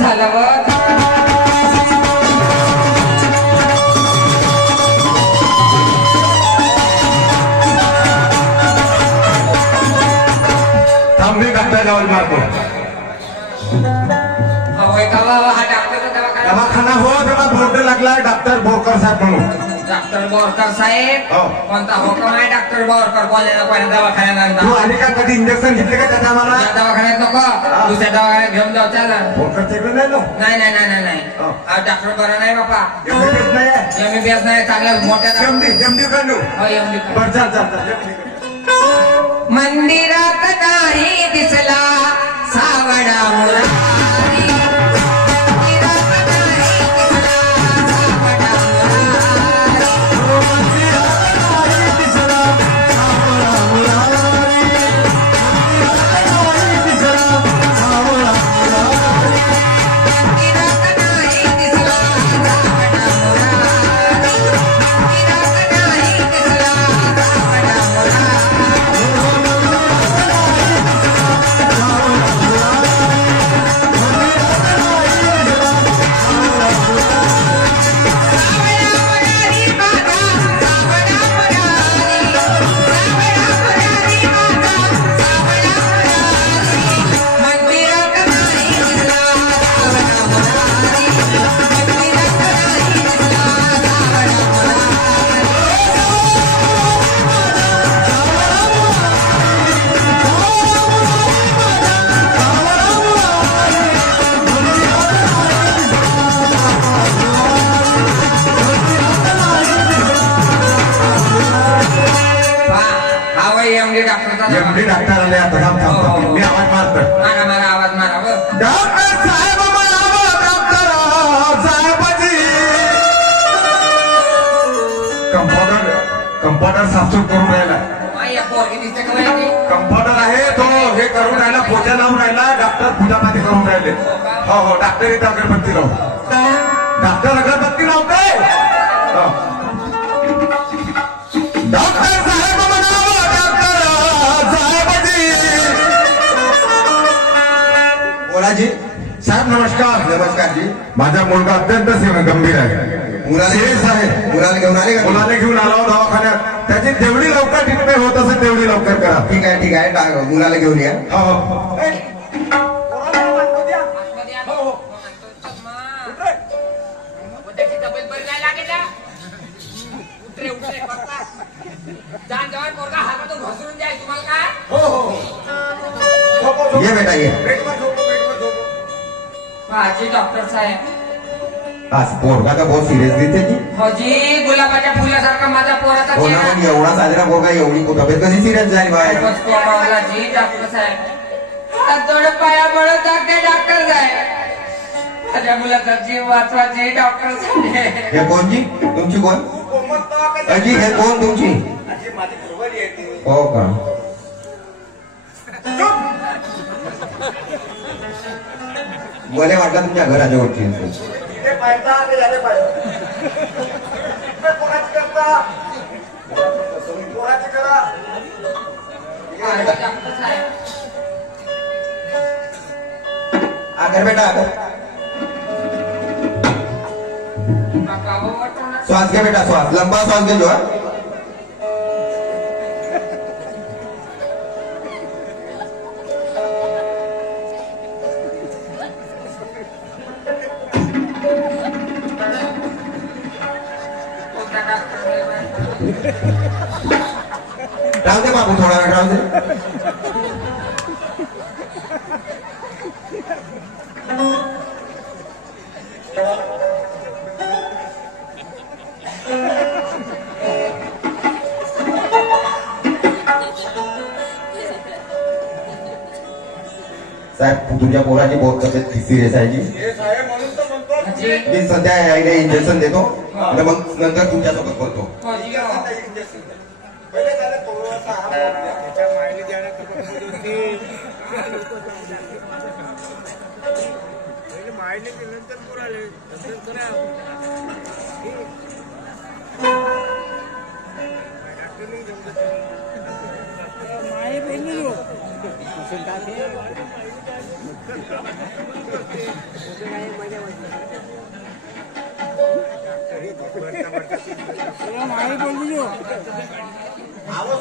झालं बघ. थांबणे डॉक्टर गावाला मारतो. दवाखाना हो तेव्हा बोर्ड लागला डॉक्टर बोरकर साहेब म्हणून. डॉक्टर बोरकर साहेब हो. कोणता हुकम आहे डॉक्टर बोरकर बोलायला कोणत्या दवाखान्यात तू आली का कधी इंजेक्शन घेतले का त्याच्या मला दवाखान्यात नको दुसऱ्या दवाखान्यात घेऊन जाऊ चाल. बोरकर तिकडे नाही नो. नाही नाही नाही नाही हो. डॉक्टर बरं नाही बापा. एमबीबीएस नाही एमबीबीएस नाही चांगल्या मोठ्या एमडी काढू. हो एमडी बरं चाल चाल. मंदिरात नाही दिसला सावडा मुरारी. मंदिरात नाही दिसला सावडा एमडी डॉक्टर आले आता थांब मी आवाज मारतो. मारा आवाज मारा. डॉक्टर साहेब म्हणावं डॉक्टर साहेबाजी. कंपाऊंडर साफसूफ करून राहिला. कंपाऊंडर आहे तो हे करून राहिला पोत्या लावून राहिला. डॉक्टर पूजापाती करून राहिले. हो हो डॉक्टर इथं अगरबत्ती लावून. डॉक्टर अगरबत्ती लावते. डॉक्टर साहेब म्हणावं डॉक्टर साहेबाजी. बोला जी. साहेब नमस्कार. नमस्कार जी. माझा मुलगा अत्यंत गंभीर आहे. सिरियस आहे. मुलाला घेऊन आले का? मुलाला घेऊन आलो दवाखान्यात. त्याची जेवढी लवकर ट्रीटमेंट होत असेल तेवढी लवकर करा. ठीक आहे मुलाला घेऊन या. हो ये बेटा ये. डॉक्टर साहेब आज पोरगा तर बहुत सिरियस दिसते की. हो जी गुलाबाच्या फुलासारखा माझा पोराचा चेहरा. एवढा साजरा पोरगा एवढी तब्येत कशी सिरियस झाली बाहेर. जी डॉक्टर साहेब थोडं पाया पडत टाकते डॉक्टर साहेब. माझ्या मुलाचा जीव वाचवायचे डॉक्टर साहेब. हे कोण जी तुमची कोण अजी हे कोण तुमची. हो का. मला वाटलं तुमच्या घराच्या वरती. आकर बेटा आकर. श्वास घे बेटा श्वास लंबा श्वास घे जो. राहू दे बाबू थोडा वेळ राहू दे. साहेब तुझ्या पोराची बहुत तब्येत सिरियस आहे जी. मी सध्या आईला इंजेक्शन देतो आणि मग नंतर तुमच्यासोबत बोलतो. माय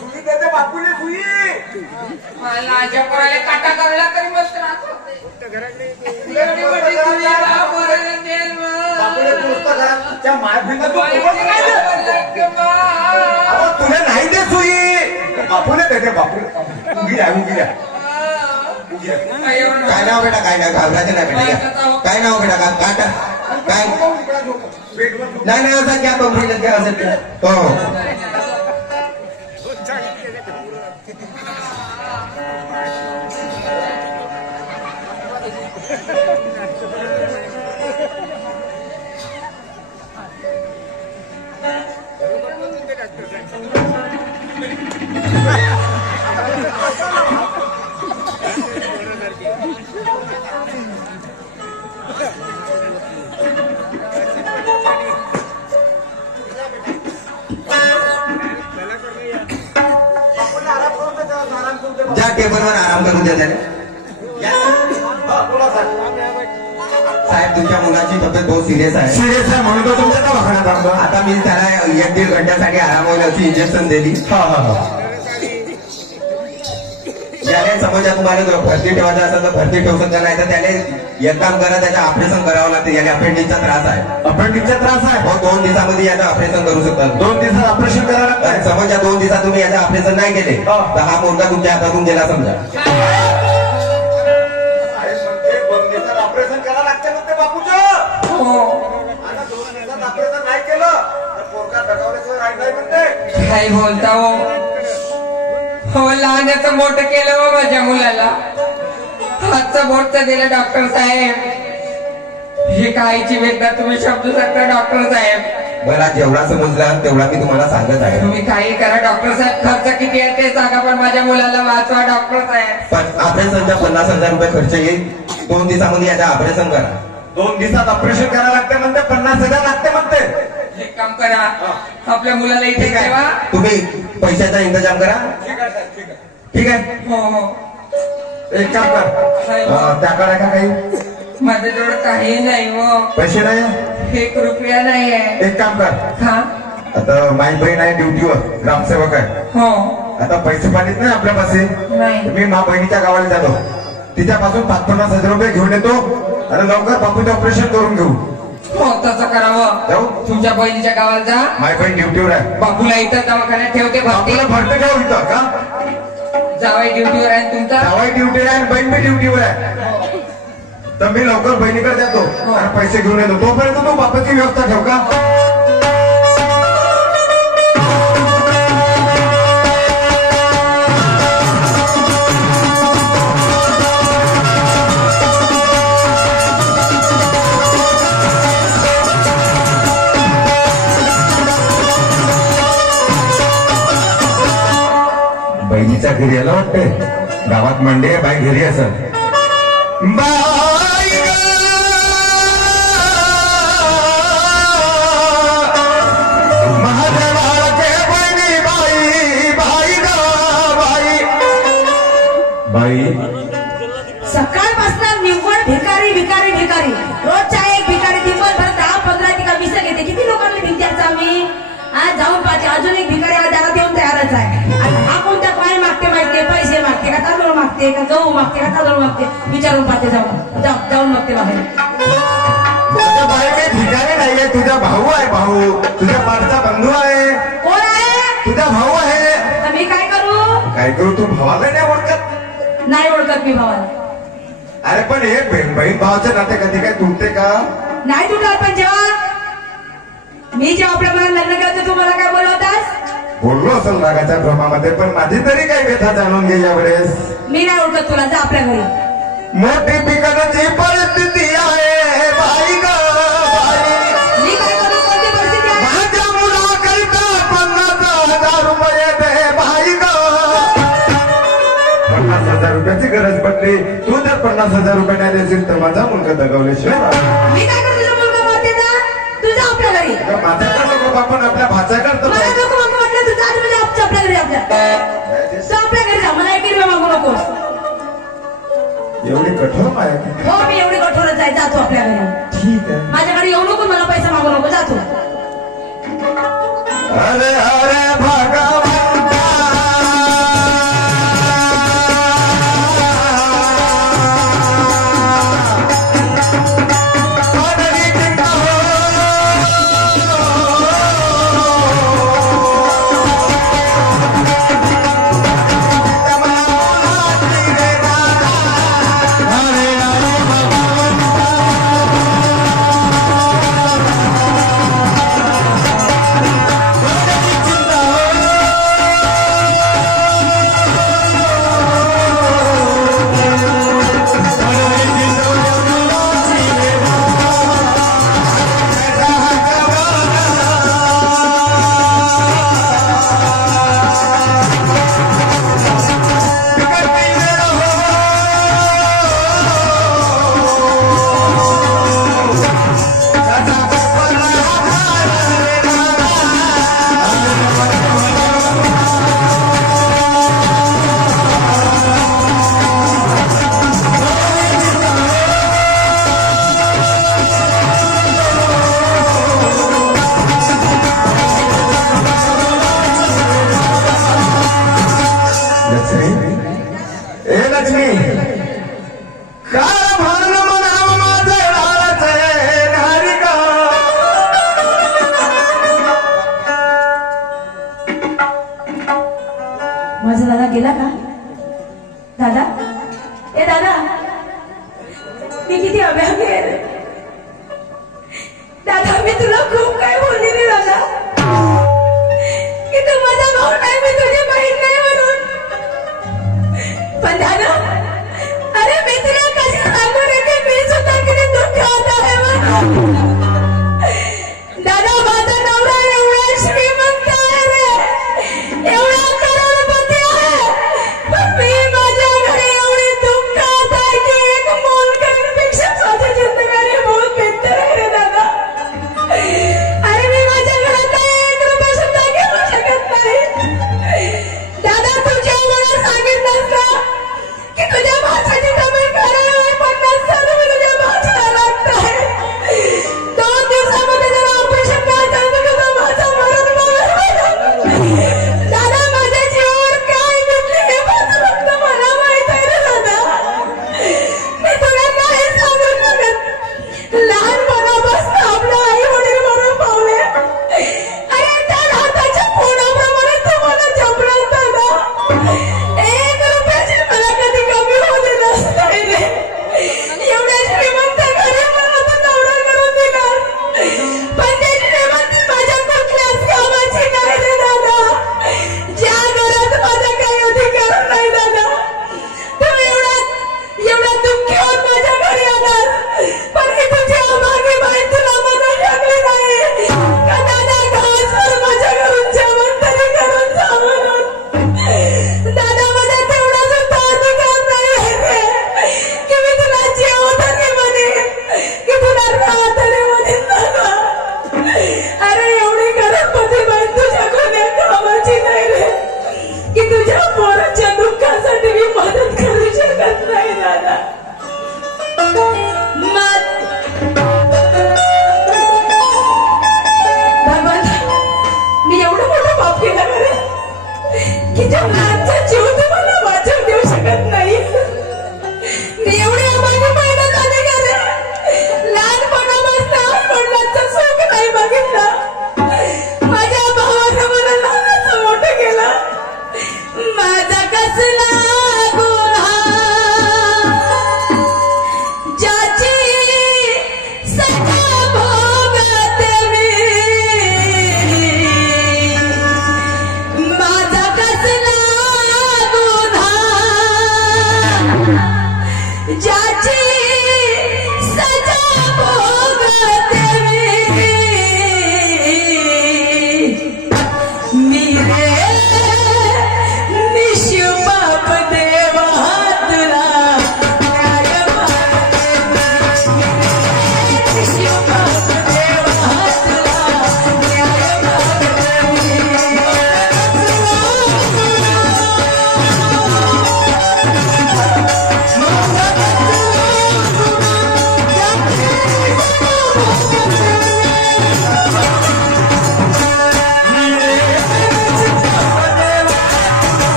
सुई देते बापूने सुई मला माझ्या पोराला काटा करायला तरी मस्त राहतो एवढी मोठी सुई का पोराला देईल बापूने पुस्तक घराच्या मायभिंगा मग तुला नाही दे सुई बापूने देते बापूने उगी आहे उगी आहे काय नाव बेटा काय नाव घाबरायचं नाही बेटा काय नाव बेटा का काटा काय नाही नाही असं क्या कंपनीला क्या असं हो ज्या टेबलवर आराम करून द्या त्याने साहेब तुमच्या मुलाची तब्येत बहुत सिरियस आहे सिरियस आहे म्हणून तो तुमच्या दवाखान्यात आणलं. आता मी त्याला 1-1.5 घंट्यासाठी आराम होईल अशी इंजेक्शन दिली ज्याने समजा तुम्हाला भरती ठेवायचं असेल तर भरती ठेवू शकता नाही तर त्याने एक काम करा त्याचं ऑपरेशन करावं लागतं याने अपेंडिक्सचा त्रास आहे अपेंडिक्सचा त्रास आहे हो 2 दिवसामध्ये याचं ऑपरेशन करू शकता 2 दिवसात ऑपरेशन करायला लागतं समजा 2 दिवसात तुम्ही याचं ऑपरेशन नाही केले तर हा मुलगा तुमच्या हातातून गेला समजा ऑपरेशन करायला लागते म्हणते बापूचं हो आता 2 दिवसात ऑपरेशन नाही केलं तर पोरगा दगावल्याशिवाय राहत नाही म्हणते काय बोलता हो लहानाचं मोठं केलं हो माझ्या मुलाला हातचं बोटचं दिलं डॉक्टर साहेब ही काहीची वेदना तुम्ही शब्द शकता डॉक्टर साहेब मला जेवढा समजला तेवढा मी तुम्हाला सांगत आहे तुम्ही काही करा डॉक्टर साहेब खर्च किती आहे ते सांगा पण माझ्या मुलाला वाचवा डॉक्टर साहेब पण ऑपरेशनच्या 50,000 रुपये खर्च येईल 2 दिवसामध्ये याचं ऑपरेशन करा 2 दिवसात ऑपरेशन करायला लागते म्हणते 50,000 लागते म्हणते एक काम करा आपल्या मुलाला इथे ठीक ठेवा आहे तुम्ही पैशाचा इंतजाम करा ठीक आहे साहेब ठीक आहे ठीक आहे हो हो एक काम कर त्याकडे का काही माझ्याजवळ काही नाही हो पैसे नाही 1 रुपया नाही आहे एक काम कर हा आता माझी बहीण आहे ड्युटीवर ग्रामसेवक आहे हो आता पैसे पाणीच नाही आपल्या पासे नाही मी मा बहिणीच्या गावाला जातो तिच्यापासून 50,000 रुपये घेऊन येतो आणि लवकर बापूचं ऑपरेशन करून घेऊ हो तसं करावं जाऊ तुमच्या बहिणीच्या गावाला जा माझी बहीण ड्युटीवर आहे बापूला इथं दवाखान्यात ठेवते भरती बापूला भरते ठेवू इथं का जावाई ड्युटीवर आहे तुमचा जावाई ड्युटीवर आहे आणि बहीण बी ड्युटीवर आहे तर मी लवकर बहिणीकडे जातो आणि पैसे घेऊन येतो तोपर्यंत तू बापाची व्यवस्था ठेव का बहिणीच्या घरी यायला वाटते गावात मंडे बाई घरी असत बाई महादेवाचे बहिणी बाई बाई बाई बाई सकाळपासून निव्वळ भिकारी भिकारी भिकारी रोजच्या एक भिकारी दिवसभर 10-15 टिका विसर घेते किती लोकांना भिंत्याचं आम्ही आज जाऊन पाहते अजून एक भिकारी आज दारात येऊन तयारच आहे आणि हा कोणत्या काय मागते माहिती पैसे मागते का तांदूळ मागते का गहू मागते का तांदूळ मागते विचारून पाहते जाऊन मागते बाहेर तुझ्या बाई काही भिकारी नाहीये तुझा भाऊ आहे भाऊ तुझ्या पाठचा बंधू आहे कोण आहे तुझा भाऊ आहे तर मी काय करू काय करू तू भावाला नाही ओळखत नाही ओळखत मी भावाला अरे पण हे बहीण भावाचे नाते कधी काय तुटते का नाही तुटणार पण जेव्हा मी जेव्हा आपल्या मला लग्न केलं तू मला काय बोलवतास बोललो असेल रागाच्या भ्रमामध्ये पण माझी तरी काही व्यथा जाणून घे यावेळेस मी नाही ओळखत तुला जा आपल्या घरी मोठी पिकाची परिस्थिती आहे बाई ग बाई मी काय करू कोणती परिस्थिती आहे माझ्या मुलाकरिता 50,000 रुपये दे बाई ग 50,000 रुपयाची गरज पडली तू जर 50,000 रुपये नाही देशील तर माझा मुलगा दगावल्याशिवाय मी काय करू तुझा मुलगा मारते जा तू जा आपल्या घरी माझा नको आपण आपल्या भाच्याकडे मला नको मागू म्हटलं तू जा तुझ्या आपल्या घरी आपल्या तू आपल्या घरी जा मला 1 रुपया मागू नकोस एवढी कठोर माया. हो मी एवढी कठोरच आहे, जातो आपल्या घरी. ठीक आहे. माझ्याकडे येऊ नको, मला पैसा मागू नको, जातो. अरे अरे भगवंता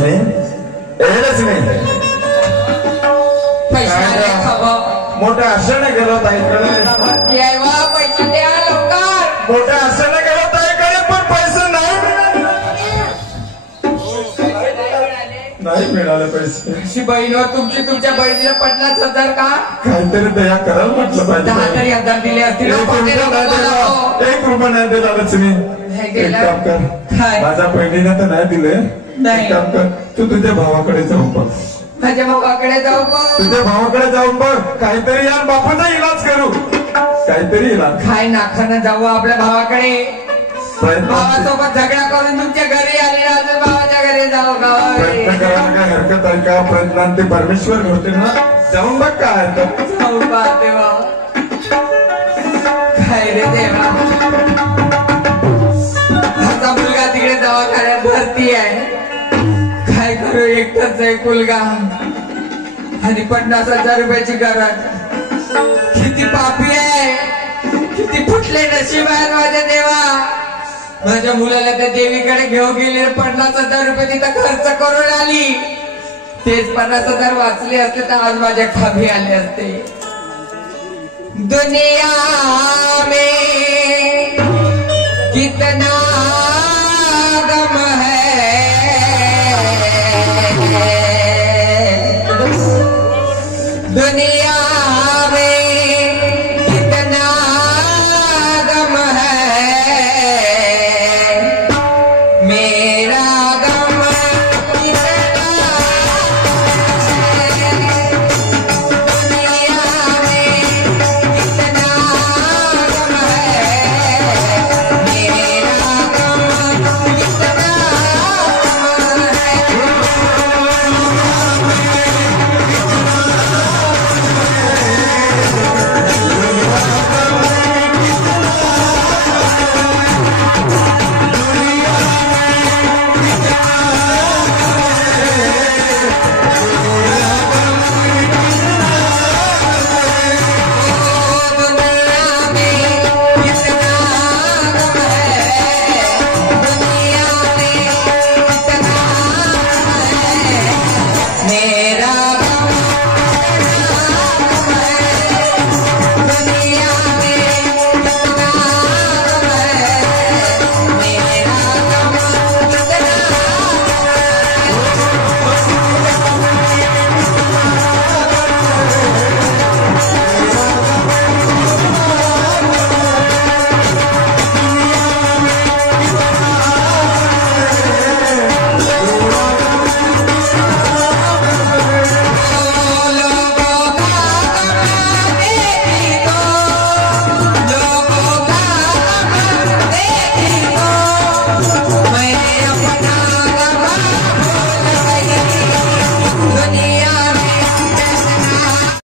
रचने रचने पैशाने खबर मोठ्या आशेने गेलो ताईकडे भरती आहे वा पैसे द्या लवकर मोठ्या आशेने गेलो ताईकडे पण पैसे नाही मिळाले पैसे अशी बहिणीवर तुमच्या बहिणीला 50,000 का काहीतरी दया करायला म्हटलं 10 तरी हजार दिले असतील एक रुपया नाही दिला रचनी एक काम कर काय? माझ्या बहिणीने तर नाही दिले नाही. एक काम कर तू तुझ्या भावाकडे जाऊन बघ माझ्या भावाकडे जाऊ बघ. तुझ्या भावाकडे जाऊन बघ काहीतरी यार बापूचा इलाज करू काहीतरी इलाज काय नाखानं जाऊ आपल्या भावाकडे भावासोबत झगडा करून तुमच्या घरी आले अजून भावाच्या घरी जाऊ प्रयत्न का करायला काय हरकत आहे का प्रयत्नांती परमेश्वर होते ना जाऊन बघ काय हरकत जाऊ बा देवा काय रे देवा माझा मुलगा तिकडे दवाखान्यात भरती आहे काय करू एकटाच आहे मुलगा आणि 50,000 रुपयाची गरज किती पापी आहे किती फुटले नशीब आहेत माझ्या देवा माझ्या मुलाला त्या देवीकडे घेऊन गेले 50,000 रुपये तिथं खर्च करून आली तेच 50,000 वाचले असते तर आज माझ्या खाली आले असते दुनिया में